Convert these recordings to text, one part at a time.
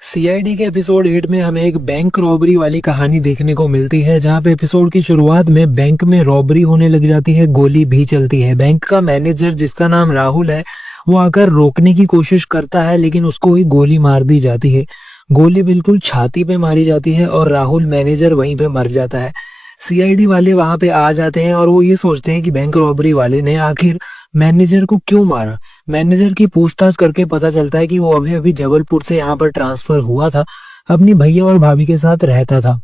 CID के episode 8 में हमें एक बैंक रॉबरी वाली कहानी देखने को मिलती है, जहां पे एपिसोड की शुरुआत में बैंक में रॉबरी होने लग जाती है, गोली भी चलती है। बैंक का मैनेजर जिसका नाम राहुल है, वो आकर रोकने की कोशिश करता है, लेकिन उसको ही गोली मार दी जाती है। गोली बिल्कुल छाती पे मारी जाती है और राहुल मैनेजर वहीं पे मर जाता है। सीआईडी वाले वहां पे आ जाते हैं और वो ये सोचते हैं कि बैंक रॉबरी वाले ने आखिर मैनेजर को क्यों मारा। मैनेजर की पूछताछ करके पता चलता है कि वो अभी अभी जबलपुर से यहाँ पर ट्रांसफर हुआ था, अपनी भैया और भाभी के साथ रहता था।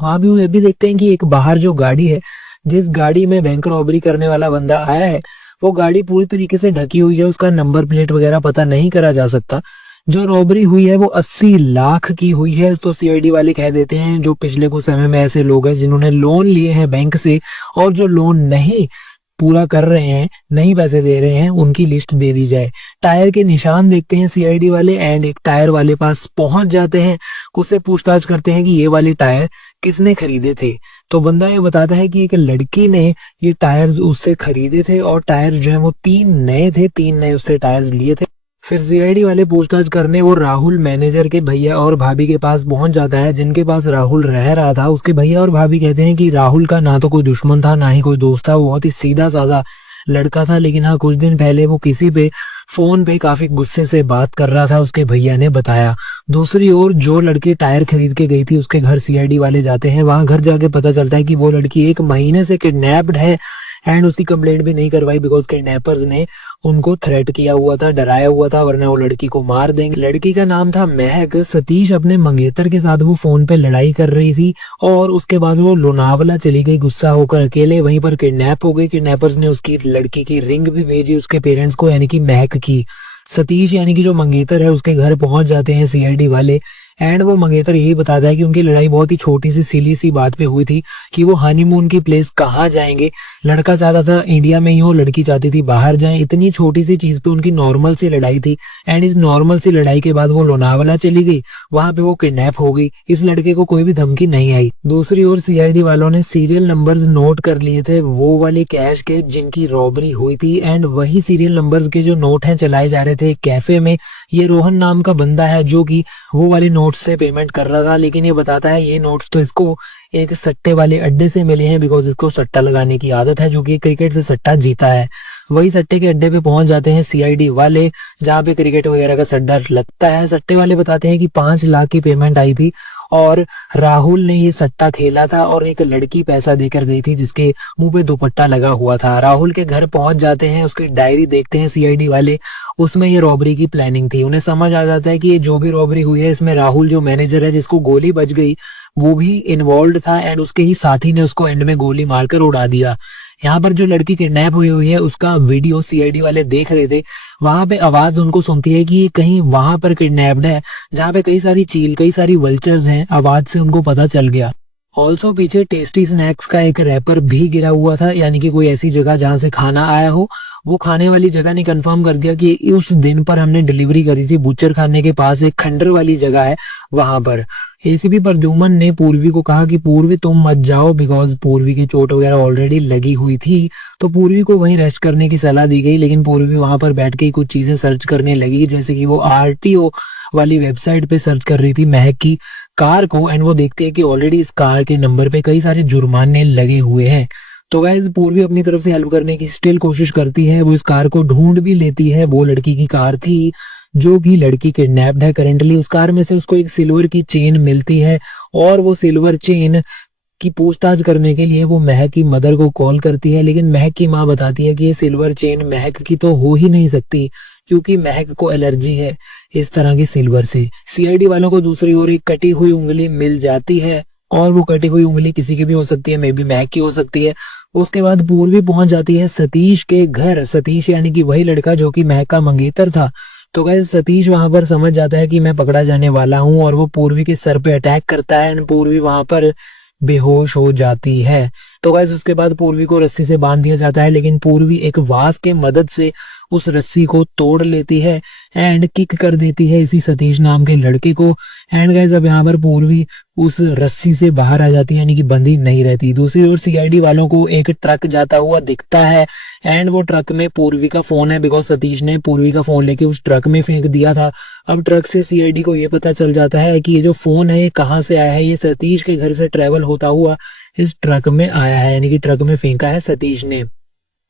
वहां भी वो ये भी देखते हैं कि एक बाहर जो गाड़ी है, जिस गाड़ी में बैंक रॉबरी करने वाला बंदा आया है, वो गाड़ी पूरी तरीके से ढकी हुई है, उसका नंबर प्लेट वगैरह पता नहीं करा जा सकता। जो रॉबरी हुई है वो 80 लाख की हुई है। तो सीआईडी वाले कह देते हैं जो पिछले कुछ समय में ऐसे लोग हैं जिन्होंने लोन लिए हैं बैंक से और जो लोन नहीं पूरा कर रहे हैं, नहीं पैसे दे रहे हैं, उनकी लिस्ट दे दी जाए। टायर के निशान देखते हैं सीआईडी वाले एंड एक टायर वाले पास पहुंच जाते हैं। उससे पूछताछ करते हैं कि ये वाले टायर किसने खरीदे थे। तो बंदा ये बताता है कि एक लड़की ने ये टायर्स उससे खरीदे थे और टायर जो है वो 3 नए थे, 3 नए उससे टायर्स लिए थे। फिर सीआईडी वाले पूछताछ करने वो राहुल मैनेजर के भैया और भाभी के पास पहुंच जाता है, जिनके पास राहुल रह रहा था। उसके भैया और भाभी कहते हैं कि राहुल का ना तो कोई दुश्मन था, ना ही कोई दोस्त था, वो बहुत ही सीधा साधा लड़का था। लेकिन हाँ, कुछ दिन पहले वो किसी पे फोन पे काफी गुस्से से बात कर रहा था, उसके भैया ने बताया। दूसरी ओर जो लड़की टायर खरीद के गई थी उसके घर सीआईडी वाले जाते हैं। वहां घर जाके पता चलता है कि वो लड़की 1 महीने से किडनैप्ड है एंड उसकी कंप्लेंट भी नहीं करवाई बिकॉज किडनैपर्स ने उनको थ्रेट किया हुआ था, डराया हुआ था, वरना वो लड़की को मार देंगे। लड़की का नाम था महक। सतीश अपने मंगेतर के साथ वो फोन पे लड़ाई कर रही थी और उसके बाद वो लोनावला चली गई गुस्सा होकर अकेले। वहीं पर किडनैप हो गई। किडनैपर्स ने उसकी लड़की की रिंग भी भेजी उसके पेरेंट्स को, यानी कि महक की। सतीश यानी कि जो मंगेतर है उसके घर पहुंच जाते हैं सीआईडी वाले एंड वो मंगेतर यही बताता है कि उनकी लड़ाई बहुत ही छोटी सी सिली सी बात पे हुई थी कि वो हनीमून की प्लेस कहाँ जाएंगे। लड़का चाहता था इंडिया में ही हो, लड़की चाहती थी बाहर जाए। इतनी छोटी सी चीज पे उनकी नॉर्मल सी लड़ाई थी एंड इस नॉर्मल सी लड़ाई के बाद वो लोनावला चली गई, वहां पे वो किडनैप हो गई। इस लड़के को कोई भी धमकी नहीं आई। दूसरी ओर सीआईडी वालों ने सीरियल नंबर्स नोट कर लिए थे वो वाले कैश के जिनकी रॉबरी हुई थी एंड वही सीरियल नंबर्स के जो नोट हैं चलाए जा रहे थे कैफे में। ये रोहन नाम का बंदा है जो कि वो वाले नोट से पेमेंट कर रहा था, लेकिन ये बताता है ये नोट्स तो इसको एक सट्टे वाले अड्डे से मिले हैं बिकॉज इसको सट्टा लगाने की आदत है, जो कि क्रिकेट से सट्टा जीता है। वही सट्टे के अड्डे पे पहुंच जाते हैं सीआईडी वाले, जहाँ पे क्रिकेट वगैरह का सट्टा लगता है। सट्टे वाले बताते हैं कि 5 लाख की पेमेंट आई थी और राहुल ने ये सट्टा खेला था और एक लड़की पैसा देकर गई थी जिसके मुंह पे दुपट्टा लगा हुआ था। राहुल के घर पहुंच जाते हैं, उसकी डायरी देखते हैं सीआईडी वाले, उसमें ये रॉबरी की प्लानिंग थी। उन्हें समझ आ जाता है कि ये जो भी रॉबरी हुई है इसमें राहुल जो मैनेजर है जिसको गोली बच गई वो भी इन्वॉल्व था एंड उसके ही साथी ने उसको एंड में गोली मारकर उड़ा दिया। यहाँ पर जो लड़की किडनैप हुई हुई है उसका वीडियो सीआईडी वाले देख रहे थे। वहां पे आवाज उनको सुनती है कि ये कहीं वहां पर किडनैप्ड है जहाँ पे कई सारी चील, कई सारी वल्चर्स हैं। आवाज से उनको पता चल गया। ऑल्सो पीछे टेस्टी स्नैक्स का एक रैपर भी गिरा हुआ था, यानी कि कोई ऐसी जगह जहां से खाना आया हो। वो खाने वाली जगह ने कंफर्म कर दिया कि उस दिन पर हमने डिलीवरी करी थी बुचर खाने के पास एक खंडर वाली जगह है वहां पर। एसीपी प्रद्युमन ने पूर्वी को कहा कि पूर्वी तुम मत जाओ बिकॉज पूर्वी की चोट वगैरह ऑलरेडी लगी हुई थी। तो पूर्वी को वहीं रेस्ट करने की सलाह दी गई, लेकिन पूर्वी वहां पर बैठ के कुछ चीजें सर्च करने लगी, जैसे कि वो आरटीओ वाली वेबसाइट पे सर्च कर रही थी महक की कार को एंड वो देखती है कि ऑलरेडी इस कार के नंबर पे कई सारे जुर्माने लगे हुए हैं। तो गाइस पूर्वी अपनी तरफ से हेल्प करने की स्टिल कोशिश करती है। वो इस कार को ढूंढ भी लेती है। वो लड़की की कार थी जो कि लड़की किडनैप्ड है करेंटली। उस कार में से उसको एक सिल्वर की चेन मिलती है और वो सिल्वर चेन की पूछताछ करने के लिए वो महक की मदर को कॉल करती है, लेकिन महक की माँ बताती है कि ये सिल्वर चेन महक की तो हो ही नहीं सकती क्योंकि महक को एलर्जी है इस तरह की सिल्वर से। सीआईडी वालों को दूसरी ओर एक कटी हुई उंगली मिल जाती है और वो कटी हुई उंगली किसी की भी हो सकती है, मे बी महक की हो सकती है। उसके बाद पूर्वी पहुंच जाती है सतीश के घर। सतीश यानी कि वही लड़का जो कि महक का मंगेतर था। तो गाइस सतीश वहां पर समझ जाता है कि मैं पकड़ा जाने वाला हूं और वो पूर्वी के सर पे अटैक करता है एंड पूर्वी वहां पर बेहोश हो जाती है। तो गाइस उसके बाद पूर्वी को रस्सी से बांध दिया जाता है, लेकिन पूर्वी एक वास के मदद से उस रस्सी को तोड़ लेती है एंड किक कर देती है इसी सतीश नाम के लड़के को। एंड गाइस अब यहाँ पर पूर्वी उस रस्सी से बाहर आ जाती है, यानी कि बंधी नहीं रहती। दूसरी ओर सीआईडी वालों को एक ट्रक जाता हुआ दिखता है एंड वो ट्रक में पूर्वी का फोन है, बिकॉज सतीश ने पूर्वी का फोन लेके उस ट्रक में फेंक दिया था। अब ट्रक से सीआईडी को ये पता चल जाता है कि ये जो फोन है ये कहाँ से आया है, ये सतीश के घर से ट्रेवल होता हुआ इस ट्रक में आया है, यानी कि ट्रक में फेंका है सतीश ने।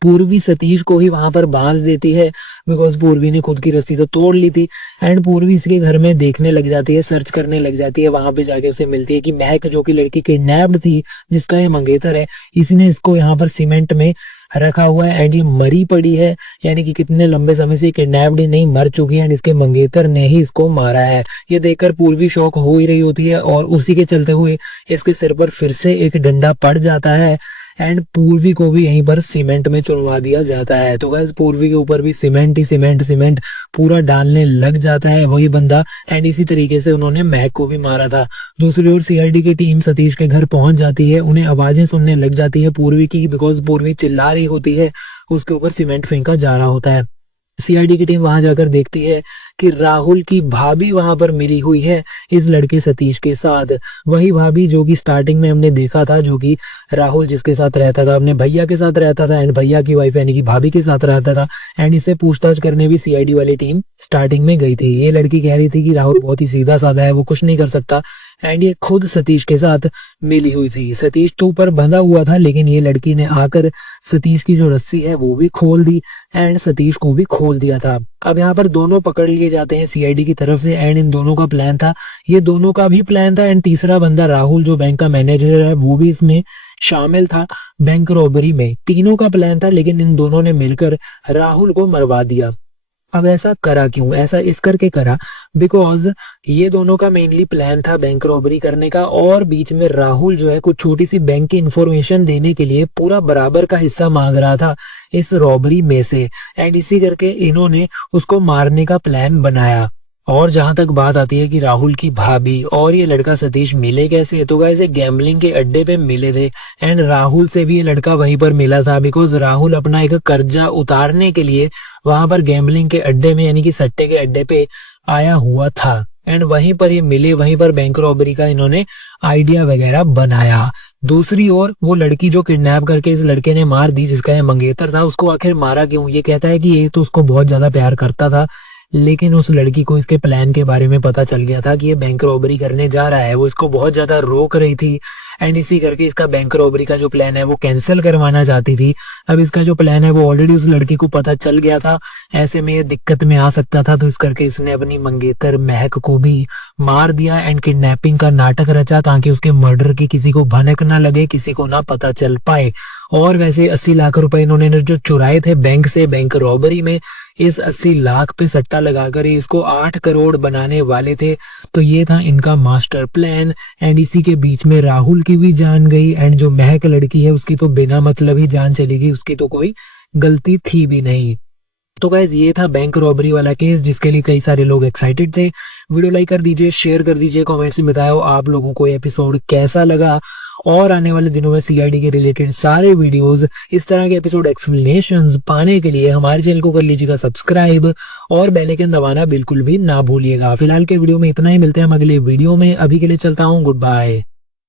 पूर्वी सतीश को ही वहां पर बांध देती है, बिकॉज पूर्वी ने खुद की रस्सी तो तोड़ ली थी। एंड पूर्वी इसके घर में देखने लग जाती है, सर्च करने लग जाती है। वहां पे जाके उसे मिलती है कि महक जो कि लड़की किडनैप्ड थी, जिसका ये मंगेतर है, इसने इसको यहाँ पर सीमेंट में रखा हुआ है एंड ये मरी पड़ी है, यानी कि कितने लंबे समय से किडनैप्ड नहीं, मर चुकी है एंड इसके मंगेतर ने ही इसको मारा है। ये देखकर पूर्वी शौक हो ही रही होती है और उसी के चलते हुए इसके सिर पर फिर से एक डंडा पड़ जाता है एंड पूर्वी को भी यहीं पर सीमेंट में चुनवा दिया जाता है। तो गाइस पूर्वी के ऊपर भी सीमेंट ही सीमेंट पूरा डालने लग जाता है वही बंदा, एंड इसी तरीके से उन्होंने महक को भी मारा था। दूसरी ओर सीआईडी की टीम सतीश के घर पहुंच जाती है, उन्हें आवाजें सुनने लग जाती है पूर्वी की, बिकॉज पूर्वी चिल्ला रही होती है, उसके ऊपर सीमेंट फेंका जा रहा होता है। सीआईडी की टीम वहां जाकर देखती है कि राहुल की भाभी वहां पर मिली हुई है इस लड़के सतीश के साथ, वही भाभी जो कि स्टार्टिंग में हमने देखा था, जो कि राहुल जिसके साथ रहता था अपने भैया के साथ रहता था एंड भैया की वाइफ यानी कि भाभी के साथ रहता था। एंड इससे पूछताछ करने भी सीआईडी वाली टीम स्टार्टिंग में गई थी। ये लड़की कह रही थी कि राहुल बहुत ही सीधा साधा है, वो कुछ नहीं कर सकता, एंड ये खुद सतीश के साथ मिली हुई थी। सतीश तो ऊपर बंधा हुआ था, लेकिन ये लड़की ने आकर सतीश की जो रस्सी है वो भी खोल दी एंड सतीश को भी खोल दिया था। अब यहाँ पर दोनों पकड़ लिए जाते हैं सीआईडी की तरफ से एंड इन दोनों का प्लान था, ये दोनों का भी प्लान था। एंड तीसरा बंदा राहुल जो बैंक का मैनेजर है वो भी इसमें शामिल था बैंक रॉबरी में। तीनों का प्लान था, लेकिन इन दोनों ने मिलकर राहुल को मरवा दिया। अब ऐसा करा क्यों? ऐसा इस करके करा बिकॉज ये दोनों का मेनली प्लान था बैंक रॉबरी करने का, और बीच में राहुल जो है कुछ छोटी सी बैंक की इंफॉर्मेशन देने के लिए पूरा बराबर का हिस्सा मांग रहा था इस रॉबरी में से, एंड इसी करके इन्होंने उसको मारने का प्लान बनाया। और जहां तक बात आती है कि राहुल की भाभी और ये लड़का सतीश मिले कैसे, तो गाइस एक गैम्बलिंग के अड्डे पे मिले थे एंड राहुल से भी ये लड़का वहीं पर मिला था, बिकॉज राहुल अपना एक कर्जा उतारने के लिए वहां पर गैम्बलिंग के अड्डे में यानी कि सट्टे के अड्डे पे आया हुआ था एंड वहीं पर ये मिले, वहीं पर बैंक रॉबरी का इन्होंने आइडिया वगैरह बनाया। दूसरी ओर वो लड़की जो किडनैप करके इस लड़के ने मार दी, जिसका ये मंगेतर था, उसको आखिर मारा क्यों? ये कहता है कि ये तो उसको बहुत ज्यादा प्यार करता था, लेकिन उस लड़की को इसके प्लान के बारे में पता चल गया था कि ये बैंक रॉबरी करने जा रहा है। वो इसको बहुत ज्यादा रोक रही थी एंड इसी करके इसका बैंक रॉबरी का जो प्लान है वो कैंसिल करवाना चाहती थी। अब इसका जो प्लान है वो ऑलरेडी उस लड़की को पता चल गया था, ऐसे में ये दिक्कत में आ सकता था, तो इस करके इसने अपनी मंगेतर महक को भी मार दिया एंड किडनैपिंग का नाटक रचा ताकि उसके मर्डर की किसी को भनक ना लगे, किसी को ना पता चल पाए। और वैसे 80 लाख रुपए इन्होंने जो चुराए थे बैंक से बैंक रॉबरी में, इस 80 लाख पे सट्टा लगाकर इसको 8 करोड़ बनाने वाले थे। तो ये था इनका मास्टर प्लान एंड इसी के बीच में राहुल की भी जान गई एंड जो महक लड़की है उसकी तो बिना मतलब ही जान चली गई, उसकी तो कोई गलती थी भी नहीं। तो गाइज ये था बैंक रॉबरी वाला केस, जिसके लिए कई सारे लोग एक्साइटेड थे। वीडियो लाइक कर दीजिए, शेयर कर दीजिए, कमेंट्स में बताओ आप लोगों को एपिसोड कैसा लगा, और आने वाले दिनों में सीआईडी के रिलेटेड सारे वीडियोस, इस तरह के एपिसोड एक्सप्लेनेशंस पाने के लिए हमारे चैनल को कर लीजिएगा सब्सक्राइब और बेल आइकन दबाना बिल्कुल भी ना भूलिएगा। फिलहाल के वीडियो में इतना ही, मिलते हैं हम अगले वीडियो में। अभी के लिए चलता हूँ, गुड बाय।